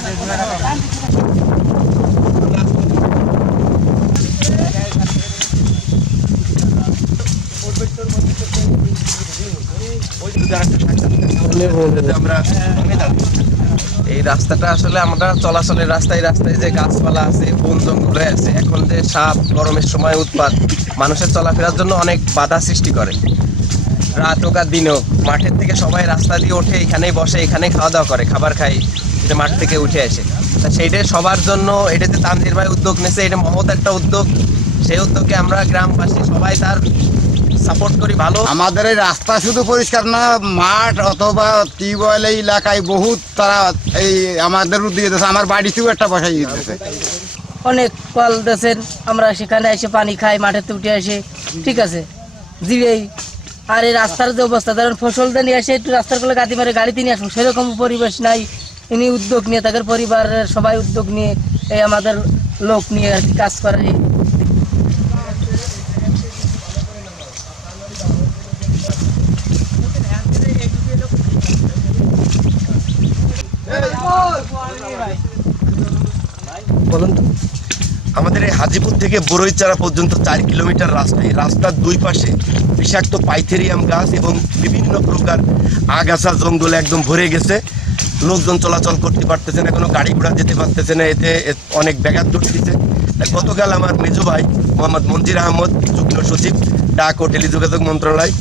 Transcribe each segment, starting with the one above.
এই রাস্তাটা আসলে আমরা চলাচলের রাস্তায় রাস্তায় যে গাছপালা আছে, বন জঙ্গলে আছে, এখন যে সাপ গরমের সময় উৎপাত মানুষের চলাফেরার জন্য অনেক বাধা সৃষ্টি করে। রাত হোক আর দিন হোক মাঠের থেকে সবাই রাস্তা দিয়ে ওঠে, এখানেই বসে, এখানেই খাওয়া দাওয়া করে, খাবার খাই যে মাঠ থেকে উঠে আসে। তা সেইটা সবার জন্য, এটাতে তানভীর ভাই উদ্যোগ নিয়েছে, এটা মহৎ একটা উদ্যোগ। সেই উদ্যোগে আমরা গ্রামবাসী সবাই তার সাপোর্ট করি। ভালো আমাদের এই রাস্তা শুধু পরিষ্কার না, মাঠ অথবা টিউবওয়েল এই এলাকায় বহুত তারা এই আমাদের দিয়ে দিয়েছে, আমার বাড়িতেও একটা বসাই দিতেছে। অনেক কল দিয়েছেন, আমরা সেখানে এসে পানি খাই, মাঠেতে উঠে আসে, ঠিক আছে জিবেই। আর এই রাস্তার যে অবস্থা, ধরেন ফসলটা নিয়ে আসে একটু রাস্তার কোলে গাড়ি মারে গাড়িতে নিয়ে আসুন, সেরকম পরিবেশ নাই। ইনি উদ্যোগ নিয়ে, তাদের পরিবারের সবাই উদ্যোগ নিয়ে এই আমাদের লোক নিয়ে আর কি কাজ করে। বলুন তো। আমাদের এই হাজিপুর থেকে বড়ইচারা পর্যন্ত 4 কিলোমিটার রাস্তা। এই রাস্তার দুই পাশে বিষাক্ত পাইথেরিয়াম গাছ এবং বিভিন্ন প্রকার আগাছা জঙ্গলে একদম ভরে গেছে। লোকজন চলাচল করতে পারতেছে না, কোনো গাড়ি ঘোড়া যেতে পারতেছে না, এতে অনেক ব্যাঘাত ঘটতেছে। গতকাল আমার মেজো ভাই মোহাম্মদ মঞ্জির আহমদ, যুগ্ম সচিব ডাক ও টেলিযোগাযোগ মন্ত্রণালয়,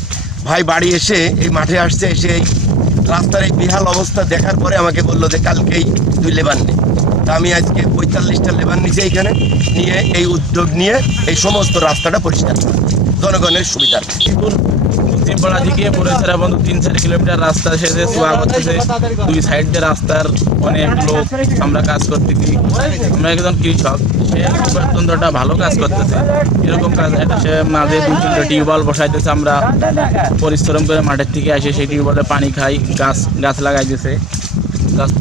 ভাই বাড়ি এসে এই মাঠে আসছে, এসে এই রাস্তার এই বিহাল অবস্থা দেখার পরে আমাকে বললো যে কালকেই তুই লেবার নে। তা আমি আজকে 45টা লেবার নিচে এইখানে নিয়ে এই উদ্যোগ নিয়ে এই সমস্ত রাস্তাটা পরিষ্কার জনগণের সুবিধা। পশ্চিমপাড়া থেকে বড়ইচারা পর্যন্ত 3-4 কিলোমিটার রাস্তা সেজে সোয়া করতেছে। দুই সাইড দিয়ে রাস্তার অনেক লোক আমরা কাজ করতেছি। আমরা একজন কৃষক, সে তন্ত্রটা ভালো কাজ করতেছে। এরকম কাজ সে মাঝে 2-3টা টিউবওয়েল বসাইতেছে। আমরা পরিশ্রম করে মাঠের থেকে আসে সেই টিউবওয়েলে পানি খাই, গাছ লাগাই দিয়েছে। গাছ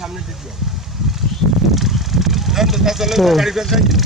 সামনে